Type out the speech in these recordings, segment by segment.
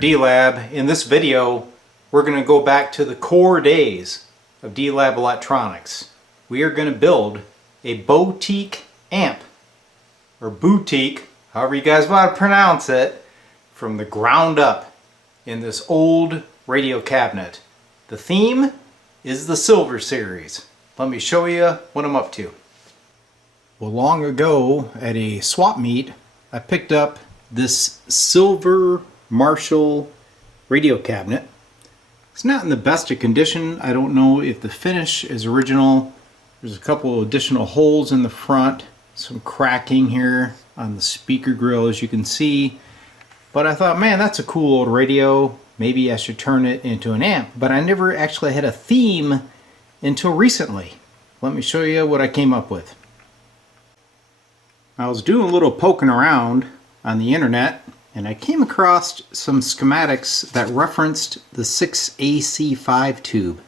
D-Lab. In this video, we're going to go back to the core days of D-Lab electronics. We are going to build a boutique amp, or boutique, however you guys want to pronounce it, from the ground up in this old radio cabinet. The theme is the Silver Series. Let me show you what I'm up to. Well, long ago at a swap meet, I picked up this silver Marshall radio cabinet. It's not in the best of condition. I don't know if the finish is original. There's a couple additional holes in the front, some cracking here on the speaker grill, as you can see. But I thought, man, that's a cool old radio. Maybe I should turn it into an amp. But I never actually had a theme until recently. Let me show you what I came up with. I was doing a little poking around on the internet, and I came across some schematics that referenced the 6AC5 tube.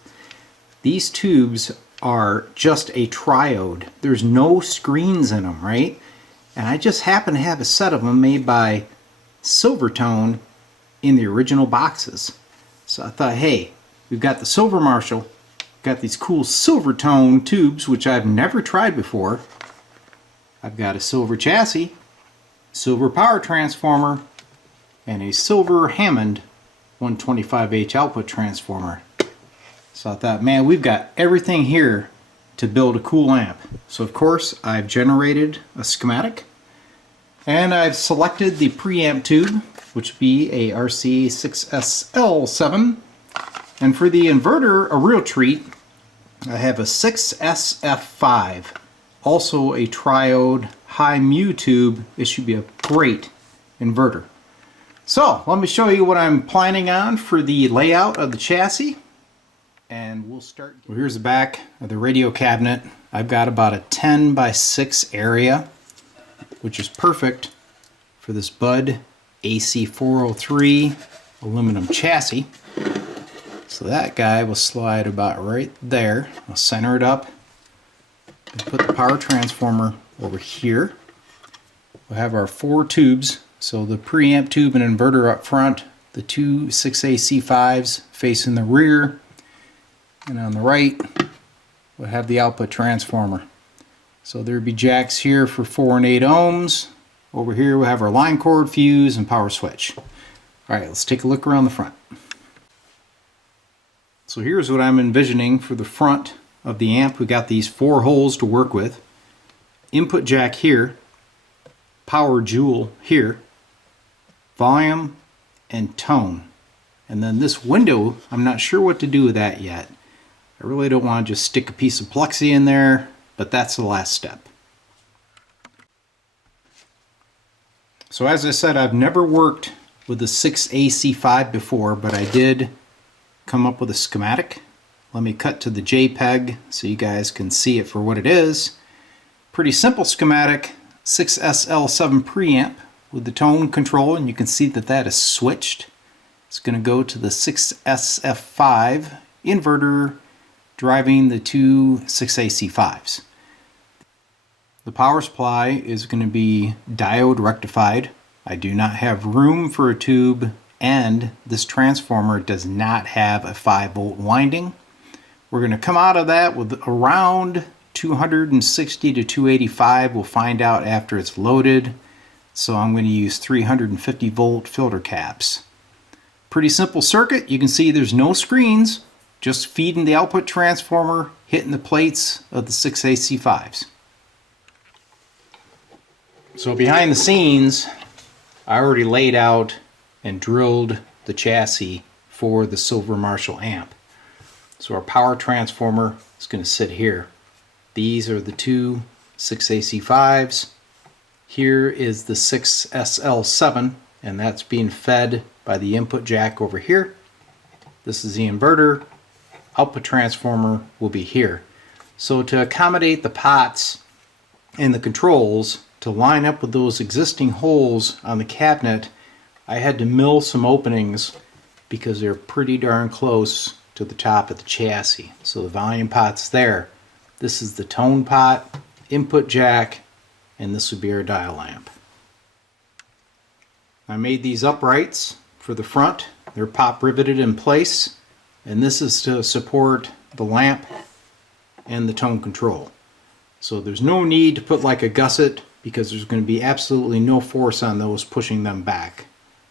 These tubes are just a triode. There's no screens in them, right? And I just happen to have a set of them made by Silvertone in the original boxes. So I thought, hey, we've got the Silver Marshall, got these cool Silvertone tubes, which I've never tried before. I've got a silver chassis, silver power transformer, and a silver Hammond 125H output transformer. So I thought, man, we've got everything here to build a cool amp. So of course I've generated a schematic, and I've selected the preamp tube, which would be a RC6SL7. And for the inverter, a real treat, I have a 6SF5. Also a triode high mu tube. This should be a great inverter. So let me show you what I'm planning on for the layout of the chassis, and we'll start. Well, here's the back of the radio cabinet. I've got about a 10 by 6 area, which is perfect for this Bud AC403 aluminum chassis. So that guy will slide about right there. I'll center it up and put the power transformer over here. We'll have our 4 tubes, so the preamp tube and inverter up front, the 2 6AC5s facing the rear, and on the right we'll have the output transformer. So there'll be jacks here for 4 and 8 ohms. Over here we'll have our line cord, fuse, and power switch. Alright, let's take a look around the front. So here's what I'm envisioning for the front of the amp. We got these 4 holes to work with. Input jack here, power jewel here, volume and tone. And then this window, I'm not sure what to do with that yet. I really don't want to just stick a piece of plexi in there, but that's the last step. So as I said, I've never worked with the 6AC5 before, but I did come up with a schematic. Let me cut to the JPEG so you guys can see it for what it is. Pretty simple schematic, 6SL7 preamp with the tone control, and you can see that that is switched. It's going to go to the 6SF5 inverter driving the 2 6AC5s. The power supply is going to be diode rectified. I do not have room for a tube, and this transformer does not have a 5-volt winding. We're going to come out of that with around 260 to 285. We'll find out after it's loaded. So I'm going to use 350 volt filter caps. Pretty simple circuit. You can see there's no screens, just feeding the output transformer, hitting the plates of the 6AC5s. So behind the scenes, I already laid out and drilled the chassis for the Silver Marshall amp. So our power transformer is going to sit here. These are the 2 6AC5s. Here is the 6SL7, and that's being fed by the input jack over here. This is the inverter. Output transformer will be here. So to accommodate the pots and the controls to line up with those existing holes on the cabinet, I had to mill some openings because they're pretty darn close to the top of the chassis. So the volume pot's there. This is the tone pot, input jack, and this would be our dial lamp. I made these uprights for the front. They're pop riveted in place, and this is to support the lamp and the tone control. So there's no need to put like a gusset because there's going to be absolutely no force on those pushing them back.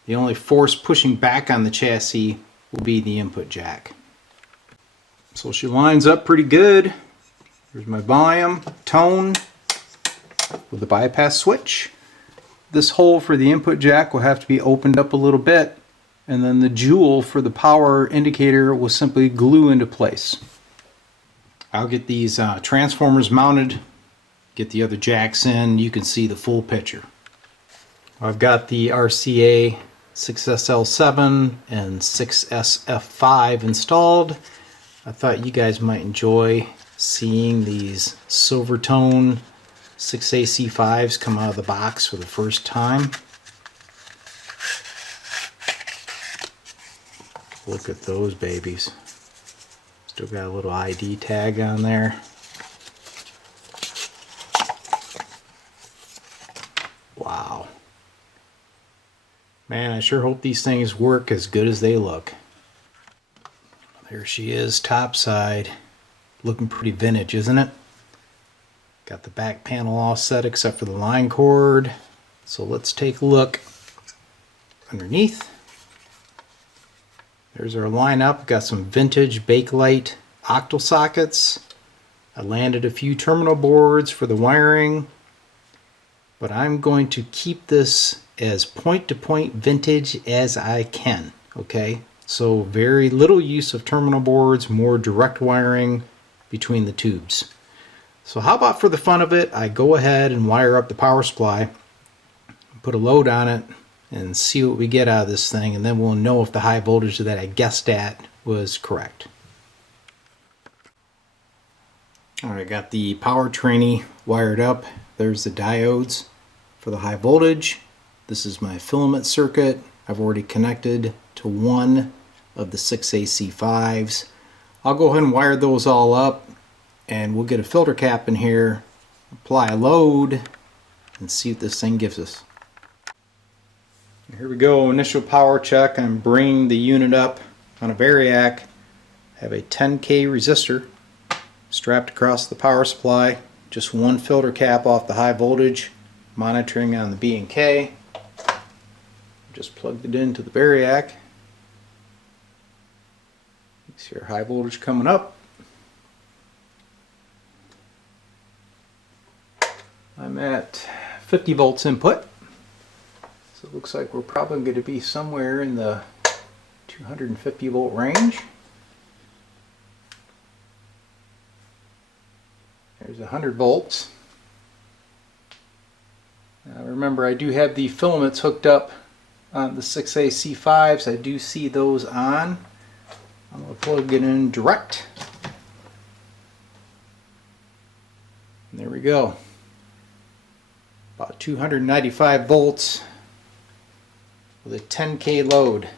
The only force pushing back on the chassis will be the input jack. So she lines up pretty good. Here's my volume, tone with the bypass switch. This hole for the input jack will have to be opened up a little bit, and then the jewel for the power indicator will simply glue into place. I'll get these transformers mounted, get the other jacks in, you can see the full picture. I've got the RCA 6SL7 and 6SF5 installed. I thought you guys might enjoy seeing these silver tone 6AC5s come out of the box for the first time. Look at those babies. Still got a little ID tag on there. Wow. Man, I sure hope these things work as good as they look. There she is, topside. Looking pretty vintage, isn't it? Got the back panel all set except for the line cord. So let's take a look underneath. There's our lineup. Got some vintage Bakelite octal sockets. I landed a few terminal boards for the wiring, but I'm going to keep this as point-to-point vintage as I can. Okay, so very little use of terminal boards, more direct wiring between the tubes. So how about for the fun of it, I go ahead and wire up the power supply, put a load on it, and see what we get out of this thing, and then we'll know if the high voltage that I guessed at was correct. Alright, got the power trainee wired up. There's the diodes for the high voltage. This is my filament circuit. I've already connected to one of the 6AC5s. I'll go ahead and wire those all up, and we'll get a filter cap in here, apply a load, and see what this thing gives us. Here we go, initial power check. I'm bringing the unit up on a variac. Have a 10K resistor strapped across the power supply. Just one filter cap off the high voltage, monitoring on the B and K. Just plugged it into the variac. You see our high voltage coming up. I'm at 50 volts input. So it looks like we're probably going to be somewhere in the 250 volt range. There's 100 volts. Now remember, I do have the filaments hooked up on the 6AC5s. I do see those on. I'm going to plug it in direct. And there we go. About 295 volts. With a 10K load.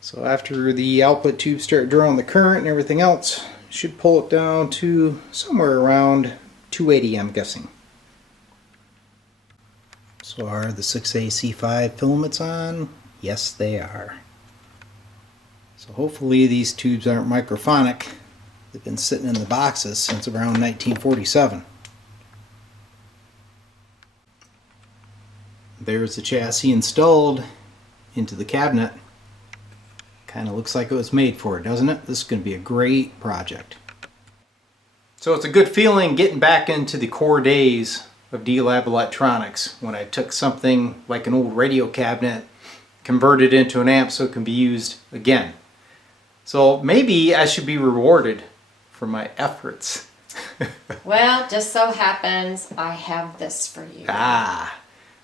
So after the output tubes start drawing the current and everything else, should pull it down to somewhere around 280, I'm guessing. So are the 6AC5 filaments on? Yes, they are. So hopefully these tubes aren't microphonic. They've been sitting in the boxes since around 1947. There's the chassis installed into the cabinet. Kind of looks like it was made for it, doesn't it? This is going to be a great project. So it's a good feeling getting back into the core days of D-Lab electronics, when I took something like an old radio cabinet, converted it into an amp so it can be used again. So maybe I should be rewarded for my efforts. Well, just so happens I have this for you.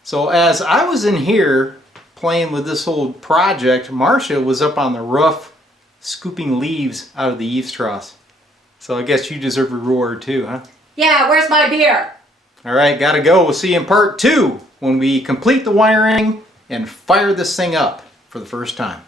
So as I was in here playing with this old project, Marcia was up on the roof scooping leaves out of the eaves troughs. So I guess you deserve a reward too, huh? Yeah, where's my beer? Alright, gotta go. We'll see you in part 2 when we complete the wiring and fire this thing up for the first time.